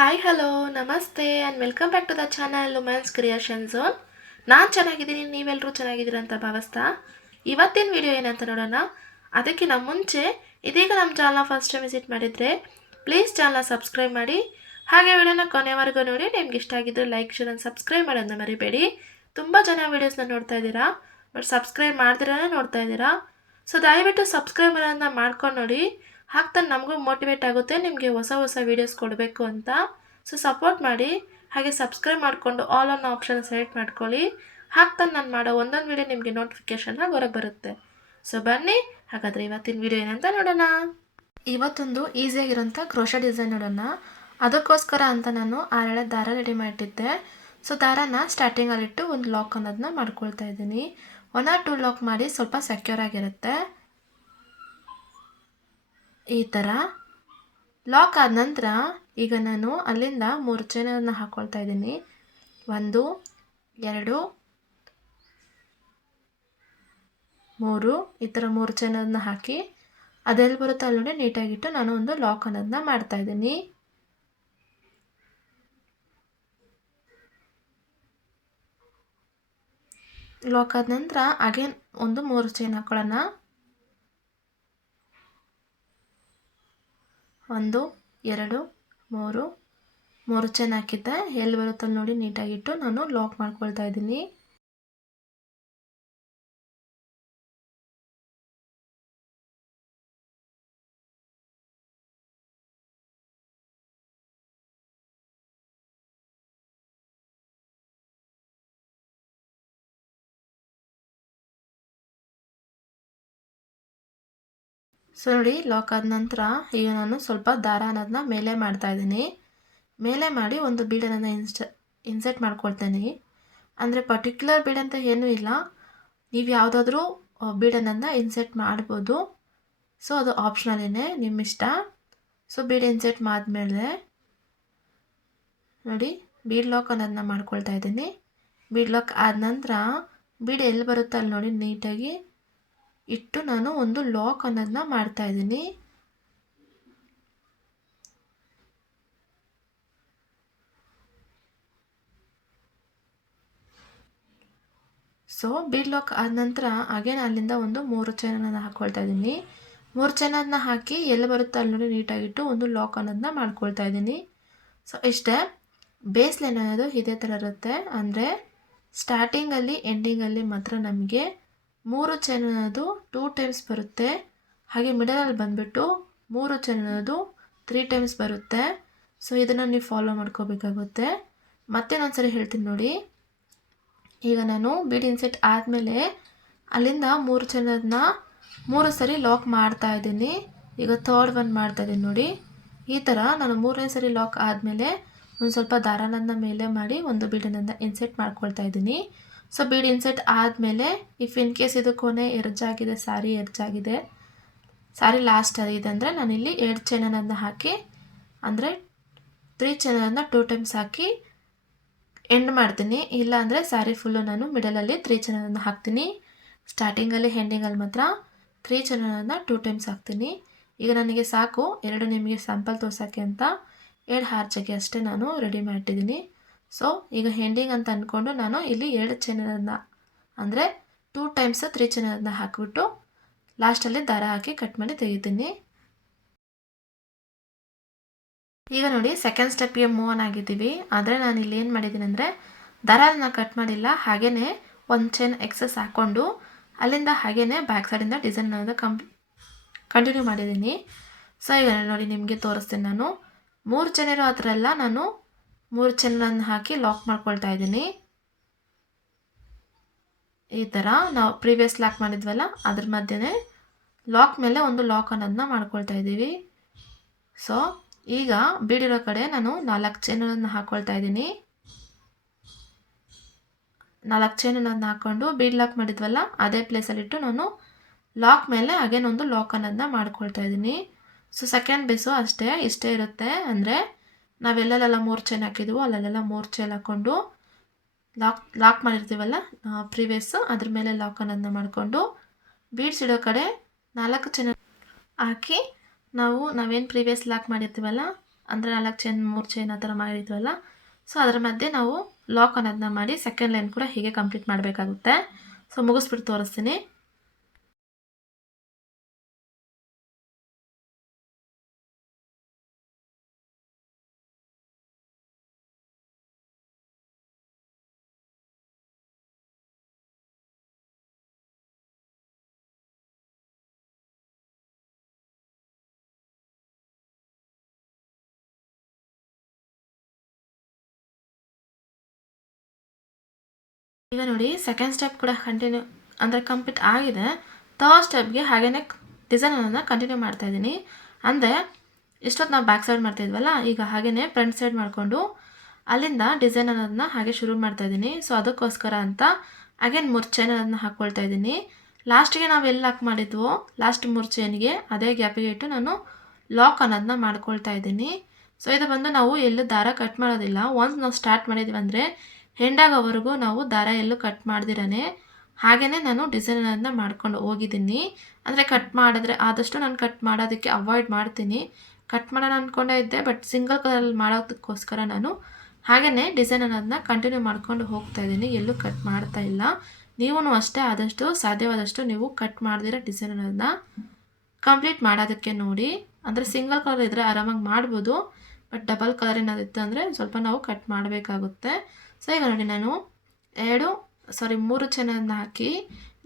Hi hello namaste and welcome back to the channel women's creation zone. ನಾನು ಚೆನ್ನಾಗಿದ್ದೀನಿ, ನೀವೆಲ್ಲರೂ ಚೆನ್ನಾಗಿದ್ದೀರ ಅಂತ ಭಾವಿಸ್ತಾ ಇವತ್ತಿನ ವಿಡಿಯೋ ಏನಂತ ನೋಡೋಣ. ಅದಕ್ಕಿಂತ ಮುಂಚೆ ಇದೀಗ ನಮ್ಮ ಚಾನಲ್ನ ಫಸ್ಟ್ ಟೈಮ್ ವಿಸಿಟ್ ಮಾಡಿದರೆ ಪ್ಲೀಸ್ ಚಾನಲ್ನ ಸಬ್ಸ್ಕ್ರೈಬ್ ಮಾಡಿ, ಹಾಗೆ ವಿಡಿಯೋನ ಕೊನೆವರೆಗೂ ನೋಡಿ. ನಿಮ್ಗೆ ಇಷ್ಟ ಆಗಿದ್ದರೆ ಲೈಕ್ ಶೇರ್ ಆ್ಯಂಡ್ ಸಬ್ಸ್ಕ್ರೈಬ್ ಮಾಡೋದನ್ನ ಮರಿಬೇಡಿ. ತುಂಬ ಜನ ವೀಡಿಯೋಸ್ನ ನೋಡ್ತಾ ಇದ್ದೀರಾ, ಬಟ್ ಸಬ್ಸ್ಕ್ರೈಬ್ ಮಾಡ್ದಿರಾನೇ ನೋಡ್ತಾ ಇದ್ದೀರಾ. ಸೊ ದಯವಿಟ್ಟು ಸಬ್ಸ್ಕ್ರೈಬ್ ಮಾಡೋದನ್ನ ಮಾಡ್ಕೊಂಡು ನೋಡಿ, ಹಾಕ್ತಾನೆ ನಮಗೂ ಮೋಟಿವೇಟ್ ಆಗುತ್ತೆ ನಿಮಗೆ ಹೊಸ ಹೊಸ ವೀಡಿಯೋಸ್ ಕೊಡಬೇಕು ಅಂತ. ಸೊ ಸಪೋರ್ಟ್ ಮಾಡಿ, ಹಾಗೆ ಸಬ್ಸ್ಕ್ರೈಬ್ ಮಾಡಿಕೊಂಡು ಆಲ್ ಆನ್ ಆಪ್ಷನ್ ಸೆಲೆಕ್ಟ್ ಮಾಡ್ಕೊಳ್ಳಿ. ಹಾಕ್ತಾನೆ ನಾನು ಮಾಡೋ ಒಂದೊಂದು ವೀಡಿಯೋ ನಿಮಗೆ ನೋಟಿಫಿಕೇಷನ್ ಹೊರಗೆ ಬರುತ್ತೆ. ಸೊ ಬನ್ನಿ ಹಾಗಾದರೆ ಇವತ್ತಿನ ವೀಡಿಯೋ ಏನಂತ ನೋಡೋಣ. ಇವತ್ತೊಂದು ಈಸಿಯಾಗಿರೋಂಥ ಕ್ರೋಶಾ ಡಿಸೈನ್ ನೋಡೋಣ. ಅದಕ್ಕೋಸ್ಕರ ಅಂತ ನಾನು 6 ದಾರ ರೆಡಿ ಮಾಡಿಟ್ಟಿದ್ದೆ. ಸೊ ದಾರನ ಸ್ಟಾರ್ಟಿಂಗಲ್ಲಿಟ್ಟು ಒಂದು ಲಾಕ್ ಅನ್ನೋದನ್ನ ಮಾಡ್ಕೊಳ್ತಾ ಇದ್ದೀನಿ. 1 or 2 ಲಾಕ್ ಮಾಡಿ ಸ್ವಲ್ಪ ಸೆಕ್ಯೂರ್ ಆಗಿರುತ್ತೆ. ಈ ಥರ ಲಾಕ್ ಆದ ನಂತರ ಈಗ ನಾನು ಅಲ್ಲಿಂದ 3 ಚೈನನ್ನು ಹಾಕ್ಕೊಳ್ತಾ ಇದ್ದೀನಿ. 1 2 3 ಈ ಥರ 3 ಚೈನನ್ನು ಹಾಕಿ ಅದೆಲ್ಲಿ ಬರುತ್ತೆ ಅಲ್ಲಿ ನೋಡಿ ನೀಟಾಗಿಟ್ಟು ನಾನು ಒಂದು ಲಾಕ್ ಅನ್ನೋದನ್ನ ಮಾಡ್ತಾ ಇದ್ದೀನಿ. ಲಾಕ್ ಆದ ನಂತರ ಅಗೇನ್ ಒಂದು 3 ಚೈನ್ ಹಾಕೊಳ್ಳೋಣ. 1 2 3 ಚೈನ್ ಹಾಕಿದ್ದೆ. ಎಲ್ಲಿ ಬರುತ್ತಲ್ಲಿ ನೋಡಿ ನೀಟಾಗಿಟ್ಟು ನಾನು ಲಾಕ್ ಮಾಡ್ಕೊಳ್ತಾ ಇದ್ದೀನಿ. ಸೊ ನೋಡಿ ಲಾಕ್ ಆದ ನಂತರ ಈಗ ನಾನು ಸ್ವಲ್ಪ ದಾರ ಅನ್ನೋದನ್ನ ಮೇಲೆ ಮಾಡ್ತಾ ಇದ್ದೀನಿ. ಮೇಲೆ ಮಾಡಿ ಒಂದು ಬೀಡನ್ನು ಇನ್ಸರ್ಟ್ ಮಾಡ್ಕೊಳ್ತೀನಿ. ಅಂದರೆ ಪರ್ಟಿಕ್ಯುಲರ್ ಬೀಡ್ ಅಂತ ಏನೂ ಇಲ್ಲ, ನೀವು ಯಾವುದಾದ್ರೂ ಬೀಡನ್ನು ಇನ್ಸರ್ಟ್ ಮಾಡ್ಬೋದು. ಸೊ ಅದು ಆಪ್ಷನಲ್ಲೇ ನಿಮ್ಮ ಇಷ್ಟ. ಸೊ ಬೀಡ್ ಇನ್ಸರ್ಟ್ ಮಾಡಿದ್ಮೇಲೆ ನೋಡಿ ಬೀಡ್ ಲಾಕ್ ಅನ್ನೋದನ್ನ ಮಾಡ್ಕೊಳ್ತಾ ಇದ್ದೀನಿ. ಬೀಡ್ ಲಾಕ್ ಆದ ನಂತರ ಬೀಡ್ ಎಲ್ಲಿ ಬರುತ್ತೆ ಅಲ್ಲಿ ನೋಡಿ ನೀಟಾಗಿ ಇಟ್ಟು ನಾನು ಒಂದು ಲಾಕ್ ಅನ್ನೋದನ್ನ ಮಾಡ್ತಾ ಇದ್ದೀನಿ. ಸೊ ಬೀಡ್ ಲಾಕ್ ಆದ ನಂತರ ಅಗೇನ್ ಅಲ್ಲಿಂದ ಒಂದು 3 ಚೈನನ್ನು ಹಾಕ್ಕೊಳ್ತಾ ಇದ್ದೀನಿ. 3 ಚೈನನ್ನ ಹಾಕಿ ಎಲ್ಲಿ ಬರುತ್ತೆ ಅಲ್ಲಿ ನೋಡಿ ನೀಟಾಗಿಟ್ಟು ಒಂದು ಲಾಕ್ ಅನ್ನೋದನ್ನ ಮಾಡ್ಕೊಳ್ತಾ ಇದ್ದೀನಿ. ಸೊ ಇಷ್ಟೇ. ಬೇಸ್ ಲೈನ್ ಅನ್ನೋದು ಇದೇ ಥರ ಇರುತ್ತೆ. ಅಂದರೆ ಸ್ಟಾರ್ಟಿಂಗಲ್ಲಿ ಎಂಡಿಂಗಲ್ಲಿ ಮಾತ್ರ ನಮಗೆ 3 ಚೈನ್ ಅನ್ನೋದು 2 ಟೈಮ್ಸ್ ಬರುತ್ತೆ. ಹಾಗೆ ಮಿಡಲಲ್ಲಿ ಬಂದುಬಿಟ್ಟು 3 ಚೈನ್ ಅನ್ನೋದು 3 ಟೈಮ್ಸ್ ಬರುತ್ತೆ. ಸೊ ಇದನ್ನು ನೀವು ಫಾಲೋ ಮಾಡ್ಕೋಬೇಕಾಗುತ್ತೆ. ಮತ್ತೆ ಒಂದ್ಸರಿ ಹೇಳ್ತೀನಿ ನೋಡಿ. ಈಗ ನಾನು ಬೀಡ್ ಇನ್ಸೆಟ್ ಆದಮೇಲೆ ಅಲ್ಲಿಂದ 3 ಚೈನನ್ನ 3 ಸರಿ ಲಾಕ್ ಮಾಡ್ತಾ ಇದ್ದೀನಿ. ಈಗ ಥರ್ಡ್ ಒನ್ ಮಾಡ್ತಾ ಇದ್ದೀನಿ ನೋಡಿ. ಈ ಥರ ನಾನು 3ನೇ ಸರಿ ಲಾಕ್ ಆದಮೇಲೆ ಒಂದು ಸ್ವಲ್ಪ ದಾರನನ್ನ ಮೇಲೆ ಮಾಡಿ ಒಂದು ಬೀಡನ್ನು ಇನ್ಸೆಟ್ ಮಾಡ್ಕೊಳ್ತಾ ಇದ್ದೀನಿ. ಸೊ ಬೀಡ್ ಇನ್ಸೆಟ್ ಆದಮೇಲೆ ಇಫ್ ಇನ್ ಕೇಸ್ ಇದು ಕೊನೆ ಎಡ್ಜಾಗಿದೆ, ಸಾರಿ ಎಡ್ಜಾಗಿದೆ, ಸಾರಿ ಲಾಸ್ಟ್ ಆಗಿದೆ ಅಂದರೆ ನಾನಿಲ್ಲಿ 2 ಚೈನನ್ನು ಹಾಕಿ ಅಂದರೆ 3 ಚೈನನ್ನು 2 ಟೈಮ್ಸ್ ಹಾಕಿ ಎಂಡ್ ಮಾಡ್ತೀನಿ. ಇಲ್ಲ ಅಂದರೆ ಸ್ಯಾರಿ ಫುಲ್ಲು ನಾನು ಮಿಡಲಲ್ಲಿ 3 ಚೈನನ್ನು ಹಾಕ್ತೀನಿ. ಸ್ಟಾರ್ಟಿಂಗಲ್ಲಿ ಎಂಡಿಂಗಲ್ಲಿ ಮಾತ್ರ 3 ಚೈನನ್ನು 2 ಟೈಮ್ಸ್ ಹಾಕ್ತೀನಿ. ಈಗ ನನಗೆ ಸಾಕು 2 ನಿಮಗೆ ಸ್ಯಾಂಪಲ್ ತೋರ್ಸೋಕ್ಕೆ ಅಂತ 2 ಹಾರ್ಚಗೆ ಅಷ್ಟೇ ನಾನು ರೆಡಿ ಮಾಡಿಟ್ಟಿದ್ದೀನಿ. ಸೊ ಈಗ ಎಂಡಿಂಗ್ ಅಂತ ಅಂದ್ಕೊಂಡು ನಾನು ಇಲ್ಲಿ 2 ಚೈನನ್ನು ಅಂದರೆ 2 ಟೈಮ್ಸ್ 3 ಚೈನನ್ನು ಹಾಕಿಬಿಟ್ಟು ಲಾಸ್ಟಲ್ಲಿ ದಾರ ಹಾಕಿ ಕಟ್ ಮಾಡಿ ತೆಗಿತೀನಿ. ಈಗ ನೋಡಿ ಸೆಕೆಂಡ್ ಸ್ಟೆಪ್ಗೆ ಮೂವ್ ಆನ್ ಆಗಿದ್ದೀವಿ. ಆದರೆ ನಾನು ಇಲ್ಲಿ ಏನು ಮಾಡಿದ್ದೀನಿ ಅಂದರೆ ದಾರನ ಕಟ್ ಮಾಡಿಲ್ಲ, ಹಾಗೆಯೇ ಒಂದು ಚೈನ್ ಎಕ್ಸಸ್ ಹಾಕ್ಕೊಂಡು ಅಲ್ಲಿಂದ ಹಾಗೆಯೇ ಬ್ಯಾಕ್ ಸೈಡಿಂದ ಡಿಸೈನ್ ಅನ್ನೋದು ಕಂಟಿನ್ಯೂ ಮಾಡಿದ್ದೀನಿ. ಸೊ ಈಗ ನೋಡಿ ನಿಮಗೆ ತೋರಿಸ್ತೀನಿ. ನಾನು 3 ಚೈನ್ ಇರೋ ಹತ್ರ ಎಲ್ಲ ನಾನು 3 ಚೈನನ್ನು ಹಾಕಿ ಲಾಕ್ ಮಾಡ್ಕೊಳ್ತಾ ಇದ್ದೀನಿ. ಈ ಥರ ನಾವು ಪ್ರೀವಿಯಸ್ ಲಾಕ್ ಮಾಡಿದ್ವಲ್ಲ ಅದ್ರ ಮಧ್ಯೆ ಲಾಕ್ ಮೇಲೆ ಒಂದು ಲಾಕ್ ಅನ್ನೋದನ್ನ ಮಾಡ್ಕೊಳ್ತಾ ಇದ್ದೀವಿ. ಸೊ ಈಗ ಬೀಡಿರೋ ಕಡೆ ನಾನು 4 ಚೈನನ್ನು ಹಾಕ್ಕೊಳ್ತಾ ಇದ್ದೀನಿ. 4 ಚೈನನ್ನು ಹಾಕ್ಕೊಂಡು ಬೀಡ್ ಲಾಕ್ ಮಾಡಿದ್ವಲ್ಲ ಅದೇ ಪ್ಲೇಸಲ್ಲಿಟ್ಟು ನಾನು ಲಾಕ್ ಮೇಲೆ ಅಗೇನ್ ಒಂದು ಲಾಕ್ ಅನ್ನೋದನ್ನ ಮಾಡ್ಕೊಳ್ತಾ ಇದ್ದೀನಿ. ಸೊ ಸೆಕೆಂಡ್ ಬೇಸು ಅಷ್ಟೇ ಇಷ್ಟೇ ಇರುತ್ತೆ. ಅಂದರೆ ನಾವೆಲ್ಲೆಲ್ಲ 3 ಚೈನ್ ಹಾಕಿದ್ವೋ ಅಲ್ಲೆಲ್ಲ 3 ಚೈನ್ ಹಾಕ್ಕೊಂಡು ಲಾಕ್ ಮಾಡಿರ್ತೀವಲ್ಲ ಪ್ರೀವಿಯಸ್ಸು ಅದ್ರ ಮೇಲೆ ಲಾಕ್ ಅನ್ನೋದನ್ನ ಮಾಡಿಕೊಂಡು ಬೀಡ್ಸ್ ಇಡೋ ಕಡೆ 4 ಚೈನ್ ಹಾಕಿ ನಾವೇನು ಪ್ರೀವಿಯಸ್ ಲಾಕ್ ಮಾಡಿರ್ತೀವಲ್ಲ ಅಂದರೆ 4 ಚೈನ್ 3 ಚೈನ್ ಆ ಥರ ಮಾಡಿದ್ವಲ್ಲ, ಸೊ ಅದರ ಮಧ್ಯೆ ನಾವು ಲಾಕ್ ಅನ್ನೋದನ್ನ ಮಾಡಿ ಸೆಕೆಂಡ್ ಲೈನ್ ಕೂಡ ಹೀಗೆ ಕಂಪ್ಲೀಟ್ ಮಾಡಬೇಕಾಗುತ್ತೆ. ಸೊ ಮುಗಿಸ್ಬಿಟ್ಟು ತೋರಿಸ್ತೀನಿ. ಈಗ ನೋಡಿ ಸೆಕೆಂಡ್ ಸ್ಟೆಪ್ ಕೂಡ ಕಂಟಿನ್ಯೂ ಅಂದರೆ ಕಂಪ್ಲೀಟ್ ಆಗಿದೆ. ಥರ್ಡ್ ಸ್ಟೆಪ್ಗೆ ಹಾಗೆಯೇ ಡಿಸೈನನ್ನು ಕಂಟಿನ್ಯೂ ಮಾಡ್ತಾಯಿದ್ದೀನಿ. ಅಂದರೆ ಇಷ್ಟೊತ್ತು ನಾವು ಬ್ಯಾಕ್ ಸೈಡ್ ಮಾಡ್ತಾಯಿದ್ವಲ್ಲ, ಈಗ ಹಾಗೆಯೇ ಫ್ರಂಟ್ ಸೈಡ್ ಮಾಡಿಕೊಂಡು ಅಲ್ಲಿಂದ ಡಿಸೈನ್ ಅನ್ನೋದನ್ನ ಹಾಗೆ ಶುರು ಮಾಡ್ತಾಯಿದ್ದೀನಿ. ಸೊ ಅದಕ್ಕೋಸ್ಕರ ಅಂತ ಅಗೇನ್ 3 ಚೈನ್ ಅನ್ನೋದನ್ನ ಹಾಕ್ಕೊಳ್ತಾ ಇದ್ದೀನಿ. ಲಾಸ್ಟಿಗೆ ನಾವು ಎಲ್ಲಿ ಲಾಕ್ ಮಾಡಿದ್ವೋ ಲಾಸ್ಟ್ 3 ಚೈನ್ಗೆ ಅದೇ ಗ್ಯಾಪಿಗೆ ಇಟ್ಟು ನಾನು ಲಾಕ್ ಅನ್ನೋದನ್ನ ಮಾಡ್ಕೊಳ್ತಾ ಇದ್ದೀನಿ. ಸೊ ಇದು ಬಂದು ನಾವು ಎಲ್ಲೂ ದಾರ ಕಟ್ ಮಾಡೋದಿಲ್ಲ. ಒನ್ಸ್ ನಾವು ಸ್ಟಾರ್ಟ್ ಮಾಡಿದ್ವಿ ಅಂದರೆ ಹೆಂಡಾಗೋವರೆಗೂ ನಾವು ದಾರ ಎಲ್ಲೂ ಕಟ್ ಮಾಡ್ದಿರೇ ಹಾಗೆಯೇ ನಾನು ಡಿಸೈನ್ ಅನ್ನೋದನ್ನ ಮಾಡ್ಕೊಂಡು ಹೋಗಿದ್ದೀನಿ. ಅಂದರೆ ಕಟ್ ಮಾಡಿದ್ರೆ ಆದಷ್ಟು ನಾನು ಕಟ್ ಮಾಡೋದಕ್ಕೆ ಅವಾಯ್ಡ್ ಮಾಡ್ತೀನಿ. ಕಟ್ ಮಾಡೋಣ ಅಂದ್ಕೊಂಡೇ ಇದ್ದೆ, ಬಟ್ ಸಿಂಗಲ್ ಕಲರಲ್ಲಿ ಮಾಡೋದಕ್ಕೋಸ್ಕರ ನಾನು ಹಾಗೆಯೇ ಡಿಸೈನ್ ಅನ್ನೋದನ್ನ ಕಂಟಿನ್ಯೂ ಮಾಡ್ಕೊಂಡು ಹೋಗ್ತಾ ಇದ್ದೀನಿ, ಎಲ್ಲೂ ಕಟ್ ಮಾಡ್ತಾ ಇಲ್ಲ. ನೀವೂ ಅಷ್ಟೇ ಆದಷ್ಟು ಸಾಧ್ಯವಾದಷ್ಟು ನೀವು ಕಟ್ ಮಾಡ್ದಿರ ಡಿಸೈನ್ ಅನ್ನೋದನ್ನ ಕಂಪ್ಲೀಟ್ ಮಾಡೋದಕ್ಕೆ ನೋಡಿ. ಅಂದರೆ ಸಿಂಗಲ್ ಕಲರ್ ಇದ್ದರೆ ಆರಾಮಾಗಿ ಮಾಡ್ಬೋದು, ಬಟ್ ಡಬಲ್ ಕಲರ್ ಏನಾದಿತ್ತು ಅಂದರೆ ಸ್ವಲ್ಪ ನಾವು ಕಟ್ ಮಾಡಬೇಕಾಗುತ್ತೆ. ಸೊ ಈಗ ನೋಡಿ ನಾನು 3 ಚೈನನ್ನು ಹಾಕಿ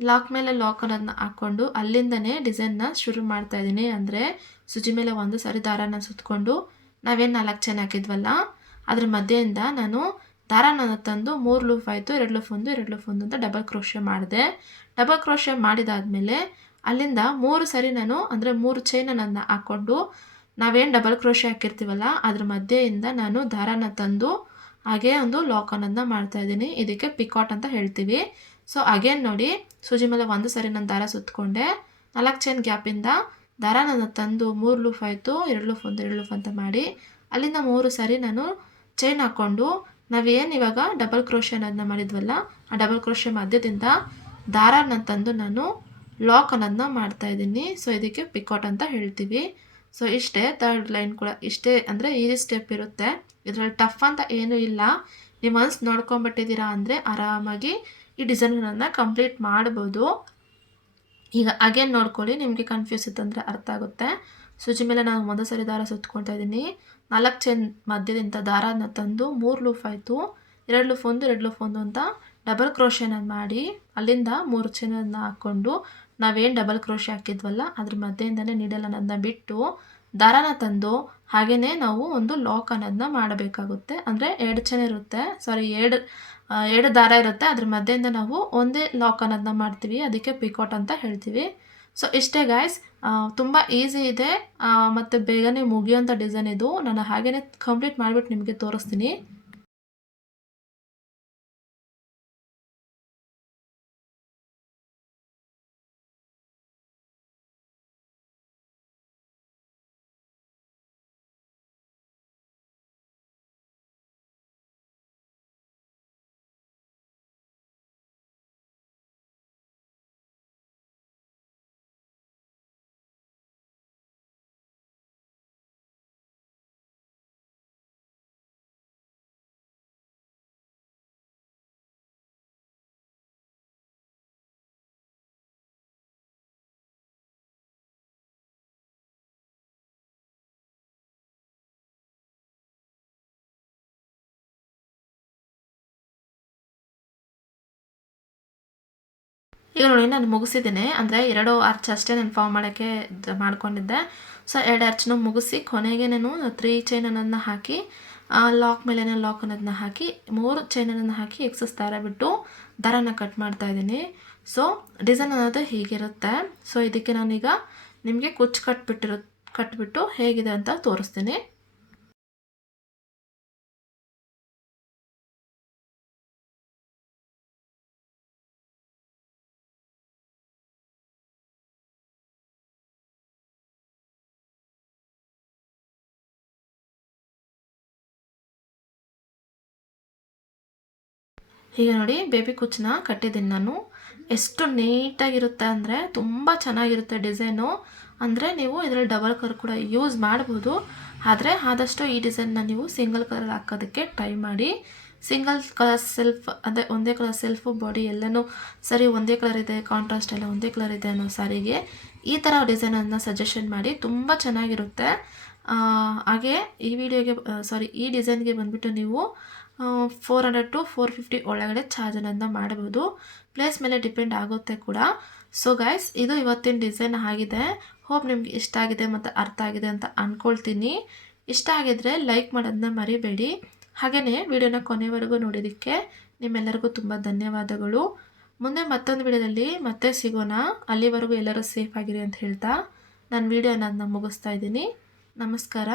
ಲಾಕ್ ಮೇಲೆ ಲಾಕ್ ಅನ್ನೋದನ್ನ ಹಾಕ್ಕೊಂಡು ಅಲ್ಲಿಂದನೇ ಡಿಸೈನ್ನ ಶುರು ಮಾಡ್ತಾಯಿದ್ದೀನಿ. ಅಂದರೆ ಸುಜಿ ಮೇಲೆ ಒಂದು ಸಾರಿ ದಾರಾನ ಸುತ್ತಕೊಂಡು ನಾವೇನು 4 ಚೈನ್ ಹಾಕಿದ್ವಲ್ಲ ಅದ್ರ ಮಧ್ಯೆಯಿಂದ ನಾನು ದಾರಾನ ತಂದು 3 ಲೂಪ್ ಆಯಿತು, 2 ಲೂಪ್ 2 ಲೂಪ್ ಅಂತ ಡಬಲ್ ಕ್ರೋಶೆ ಮಾಡಿದೆ. ಡಬಲ್ ಕ್ರೋಶೆ ಮಾಡಿದಾದಮೇಲೆ ಅಲ್ಲಿಂದ 3 ಸಾರಿ ನಾನು ಅಂದರೆ 3 ಚೈನನ್ನು ಹಾಕ್ಕೊಂಡು ನಾವೇನು ಡಬಲ್ ಕ್ರೋಶೆ ಹಾಕಿರ್ತೀವಲ್ಲ ಅದ್ರ ಮಧ್ಯೆಯಿಂದ ನಾನು ದಾರಾನ ತಂದು ಹಾಗೆ ಒಂದು ಲಾಕ್ ಅನ್ನೋದನ್ನ ಮಾಡ್ತಾಯಿದ್ದೀನಿ. ಇದಕ್ಕೆ ಪಿಕಾಟ್ ಅಂತ ಹೇಳ್ತೀವಿ. ಸೊ ಅಗೇನ್ ನೋಡಿ ಸೂಜಿ ಮೇಲೆ ಒಂದು ಸಾರಿ ನಾನು ದಾರ ಸುತ್ತಕೊಂಡೆ, 4 ಚೈನ್ ಗ್ಯಾಪಿಂದ ದಾರಾನ ತಂದು 3 ಲೂಪ್ ಆಯಿತು, 2 ಲೂಪ್ 2 ಲೂಪ್ ಅಂತ ಮಾಡಿ ಅಲ್ಲಿಂದ 3 ಸಾರಿ ನಾನು ಚೈನ್ ಹಾಕ್ಕೊಂಡು ನಾವೇನು ಇವಾಗ ಡಬಲ್ ಕ್ರೋಶೆ ಅನ್ನೋದನ್ನ ಮಾಡಿದ್ವಲ್ಲ ಆ ಡಬಲ್ ಕ್ರೋಶೆ ಮಧ್ಯದಿಂದ ದಾರಾನ ತಂದು ನಾನು ಲಾಕ್ ಅನ್ನೋದನ್ನ ಮಾಡ್ತಾಯಿದ್ದೀನಿ. ಸೊ ಇದಕ್ಕೆ ಪಿಕಾಟ್ ಅಂತ ಹೇಳ್ತೀವಿ. ಸೊ ಇಷ್ಟೇ, ಥರ್ಡ್ ಲೈನ್ ಕೂಡ ಇಷ್ಟೇ, ಅಂದರೆ ಈಸಿ ಸ್ಟೆಪ್ ಇರುತ್ತೆ. ಇದರಲ್ಲಿ ಟಫ್ ಅಂತ ಏನೂ ಇಲ್ಲ. ನೀವು ಒನ್ಸ್ ನೋಡ್ಕೊಂಬಿಟ್ಟಿದ್ದೀರಾ ಅಂದರೆ ಆರಾಮಾಗಿ ಈ ಡಿಸೈನನ್ನು ಕಂಪ್ಲೀಟ್ ಮಾಡ್ಬೋದು. ಈಗ ಅಗೇನ್ ನೋಡ್ಕೊಳ್ಳಿ, ನಿಮಗೆ ಕನ್ಫ್ಯೂಸ್ ಇತ್ತಂದರೆ ಅರ್ಥ ಆಗುತ್ತೆ. ಸೂಜಿ ಮೇಲೆ ನಾನು ಒಂದು ಸಾರಿ ದಾರ ಸುತ್ಕೊಳ್ತಾ ಇದ್ದೀನಿ, 4 ಚೈನ್ ಮಧ್ಯದಿಂದ ದಾರಾನ ತಂದು 3 ಲೂಪ್ ಆಯಿತು, 2 ಲೂಪ್ 2 ಲೂಪ್ ಅಂತ ಡಬಲ್ ಕ್ರೋಶೆನ ಮಾಡಿ ಅಲ್ಲಿಂದ 3 ಚೈನನ್ನು ಹಾಕ್ಕೊಂಡು ನಾವೇನು ಡಬಲ್ ಕ್ರೋಶೆ ಹಾಕಿದ್ವಲ್ಲ ಅದ್ರ ಮಧ್ಯೆಯಿಂದನೇ ನೀಡಲ್ ಅನ್ನೋದನ್ನ ಬಿಟ್ಟು ದಾರಾನ ತಂದು ಹಾಗೆಯೇ ನಾವು ಒಂದು ಲಾಕ್ ಅನ್ನೋದನ್ನ ಮಾಡಬೇಕಾಗುತ್ತೆ. ಅಂದರೆ 2 ಚೈನ್ ಇರುತ್ತೆ, ಸಾರಿ 2 ದಾರ ಇರುತ್ತೆ, ಅದ್ರ ಮಧ್ಯೆಯಿಂದ ನಾವು ಒಂದೇ ಲಾಕ್ ಅನ್ನೋದನ್ನ ಮಾಡ್ತೀವಿ, ಅದಕ್ಕೆ ಪಿಕಾಟ್ ಅಂತ ಹೇಳ್ತೀವಿ. ಸೊ ಇಷ್ಟೇ ಗಾಯ್ಸ್, ತುಂಬ ಈಸಿ ಇದೆ ಮತ್ತು ಬೇಗನೆ ಮುಗಿಯೋಂಥ ಡಿಸೈನ್ ಇದು. ನಾನು ಹಾಗೆಯೇ ಕಂಪ್ಲೀಟ್ ಮಾಡಿಬಿಟ್ಟು ನಿಮಗೆ ತೋರಿಸ್ತೀನಿ. ಈಗ ನೋಡಿ ನಾನು ಮುಗಿಸಿದ್ದೀನಿ, ಅಂದರೆ 2 ಆರ್ಚ್ ಅಷ್ಟೇ ನಾನು ಫಾರ್ಮ್ ಮಾಡೋಕ್ಕೆ ಮಾಡ್ಕೊಂಡಿದ್ದೆ. ಸೊ 2 ಆರ್ಚ್ನ ಮುಗಿಸಿ ಕೊನೆಗೆ ನಾನು 3 ಚೈನ್ ಅನ್ನೋದನ್ನ ಹಾಕಿ ಲಾಕ್ ಮೇಲೆ ಲಾಕ್ ಅನ್ನೋದನ್ನ ಹಾಕಿ 3 ಚೈನನ್ನು ಹಾಕಿ ಎಕ್ಸಸ್ ದಾರ ಬಿಟ್ಟು ದಾರನ ಕಟ್ ಮಾಡ್ತಾ ಇದ್ದೀನಿ. ಸೊ ಡಿಸೈನ್ ಅನ್ನೋದು ಹೀಗಿರುತ್ತೆ. ಸೊ ಇದಕ್ಕೆ ನಾನೀಗ ನಿಮಗೆ ಕುಚ್ಚು ಕಟ್ಬಿಟ್ಟು ಹೇಗಿದೆ ಅಂತ ತೋರಿಸ್ತೀನಿ. ಈಗ ನೋಡಿ ಬೇಬಿ ಕುಚ್ಚನ್ನ ಕಟ್ಟಿದ್ದೀನಿ ನಾನು. ಎಷ್ಟು ನೀಟಾಗಿರುತ್ತೆ ಅಂದರೆ ತುಂಬ ಚೆನ್ನಾಗಿರುತ್ತೆ ಡಿಸೈನು. ಅಂದರೆ ನೀವು ಇದರಲ್ಲಿ ಡಬಲ್ ಕಲರ್ ಕೂಡ ಯೂಸ್ ಮಾಡ್ಬೋದು. ಆದರೆ ಆದಷ್ಟು ಈ ಡಿಸೈನ್ನ ನೀವು ಸಿಂಗಲ್ ಕಲರ್ ಹಾಕೋದಕ್ಕೆ ಟ್ರೈ ಮಾಡಿ. ಸಿಂಗಲ್ ಕಲರ್ ಸೆಲ್ಫ್ ಅಂದರೆ ಒಂದೇ ಕಲರ್ ಸೆಲ್ಫು ಬಾಡಿ ಎಲ್ಲನೂ ಸರಿ ಒಂದೇ ಕಲರ್ ಇದೆ, ಕಾಂಟ್ರಾಸ್ಟ್ ಎಲ್ಲ ಒಂದೇ ಕಲರ್ ಇದೆ ಅನ್ನೋ ಸಾರಿಗೆ ಈ ಥರ ಡಿಸೈನನ್ನು ಸಜೆಷನ್ ಮಾಡಿ, ತುಂಬ ಚೆನ್ನಾಗಿರುತ್ತೆ. ಹಾಗೆ ಈ ವಿಡಿಯೋಗೆ ಈ ಡಿಸೈನ್ಗೆ ಬಂದುಬಿಟ್ಟು ನೀವು 400 to 450 ಒಳಗಡೆ ಚಾರ್ಜನ್ನು ಮಾಡಬಹುದು. ಪ್ಲೇಸ್ ಮೇಲೆ ಡಿಪೆಂಡ್ ಆಗುತ್ತೆ ಕೂಡ. ಸೊ ಗೈಸ್, ಇದು ಇವತ್ತಿನ ಡಿಸೈನ್ ಆಗಿದೆ. ಹೋಪ್ ನಿಮ್ಗೆ ಇಷ್ಟ ಆಗಿದೆ ಮತ್ತು ಅರ್ಥ ಆಗಿದೆ ಅಂತ ಅಂದ್ಕೊಳ್ತೀನಿ. ಇಷ್ಟ ಆಗಿದ್ರೆ ಲೈಕ್ ಮಾಡೋದನ್ನ ಮರಿಬೇಡಿ. ಹಾಗೆಯೇ ವಿಡಿಯೋನ ಕೊನೆವರೆಗೂ ನೋಡೋದಕ್ಕೆ ನಿಮ್ಮೆಲ್ಲರಿಗೂ ತುಂಬ ಧನ್ಯವಾದಗಳು. ಮುಂದೆ ಮತ್ತೊಂದು ವಿಡಿಯೋದಲ್ಲಿ ಮತ್ತೆ ಸಿಗೋಣ. ಅಲ್ಲಿವರೆಗೂ ಎಲ್ಲರೂ ಸೇಫ್ ಆಗಿರಿ ಅಂತ ಹೇಳ್ತಾ ನಾನು ವಿಡಿಯೋನ ಮುಗಿಸ್ತಾ ಇದ್ದೀನಿ. ನಮಸ್ಕಾರ.